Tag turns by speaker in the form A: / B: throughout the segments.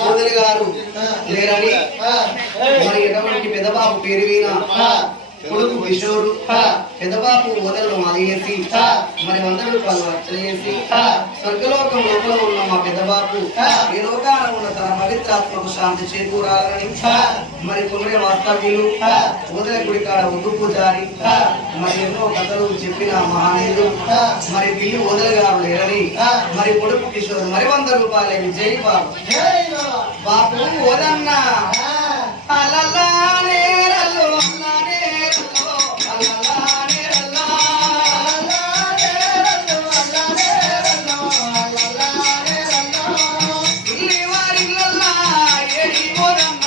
A: మోదరి గారు లేరని. మరి ఎటువంటి పెద్దబాబు పేరు మీద? కొడుకు కిషోరు. పెద్దబాబు ఓదలను మాదేసి మరి అందరూ వాళ్ళు అర్చన స్వర్గలోకం లోపల ఉన్న మా పెద్దబాబు ఈ లోకాన ఉన్న తన పవిత్రాత్మకు శాంతి చేకూరాలని. మరి కొన్ని వాస్తవ్యులు. ఉదయ గుడి కాడ ఉద్దు పూజారి. మరి ఎన్నో కథలు చెప్పిన మహానీయులు. మరి పిల్లి వదలగారు లేరని మరి పొడుపు కిషోర్ మరి వంద రూపాయలకి జై బాబు. బాపు వదన్నా. morando.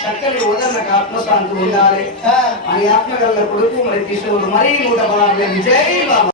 A: చక్కని ఉదన్నకు ఆత్మశాంతి ఉండాలి. అని ఆత్మగల్ల కొడుకు మరి తీసుకుని మరీ నూట పదార్థం విజయ్ బాబా.